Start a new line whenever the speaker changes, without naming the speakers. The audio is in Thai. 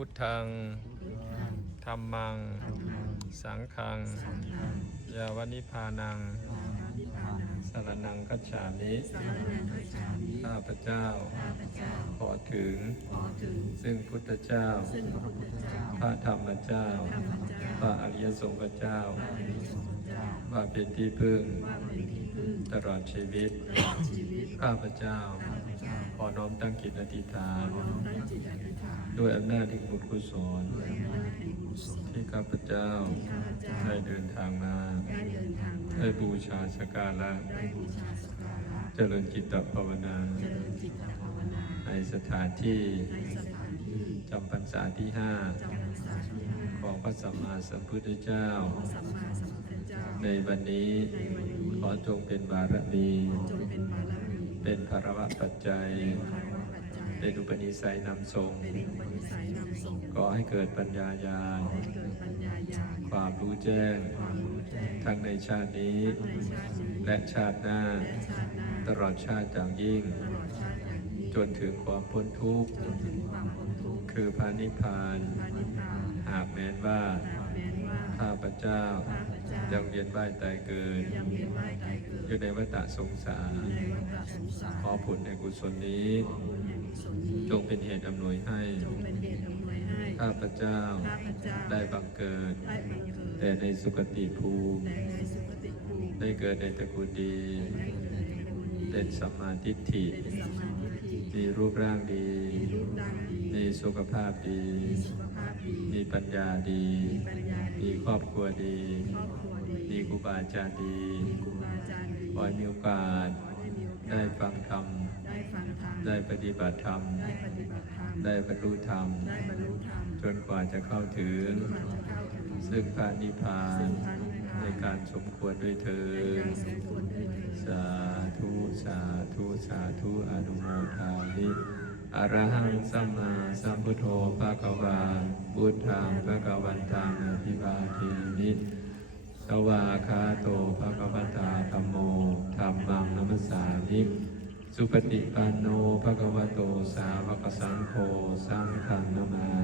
พุทธังธรรมัง สังฆัง ยาวนิพานังสรนังคัจฉามิข้าพเจ้า ขอถึง ซึ่งพุทธเจ้า พระธรรมเจ้า พระอริยสงฆ์เจ้า ว่าเป็นที่พึ่ง ตลอดชีวิต ข้าพเจ้า ขอน้อมตั้งจิตอธิษฐาน ด้วยอำนาจแห่งบุญกุศลที่ข้าพเจ้าได้เดินทางมา ได้บูชาสกการะเจริญจิตตภาวนา ในสถานที่ จำพรรษาที่ห้าของพระสัมมาสัมพุทธเจ้า ในวันนี้ขอจงเป็นบารมี เป็นภารวะปัจจัย เป็นอุปนิสัยนำทรงขอให้เกิดปัญญาญาณความรู้แจ้ง ทั้งในชาตินี้ และชาติหน้า ตลอดชาติอย่างยิ่งจ นถึงความพ้นทุกข์ คือพระนิพพาน หากแม้นว่าข้าพเจ้ายังเวียนว่ายตายเกิด อยู่ในวัฏสงสาร ขอผลในกุศลนี้ จงเป็นเหตุอำนวยให้ข้าพเจ้าได้บังเกิด แต่ในสุคติภูมิ ได้เกิดในตระกูลดี เป็นสัมมาทิฏฐิ มีรูปร่างดี มีสุขภาพดี มีปัญญาดี มีครอบครัวดี มีครูบาอาจารย์ดีขอให้มีโอกาส ได้ฟังธรรม ได้ปฏิบัติธรรม ได้บรรลุธรรม จนกว่าจะเข้าถึง ซึ่งพระนิพพานในการสมควรด้วยเถิดสาธุสา ธุสาธุอนุโมทามิอรหังสัมมาสัมพุทโธภะคะวาพุทธังภะคะวันตังอภิวาเทมิสวาคาโตภะคะวตาธัมโมธัมมังนัมสสามิสุปฏิปันโนภะคะวะโตสาวกสังโฆสังฆังนามา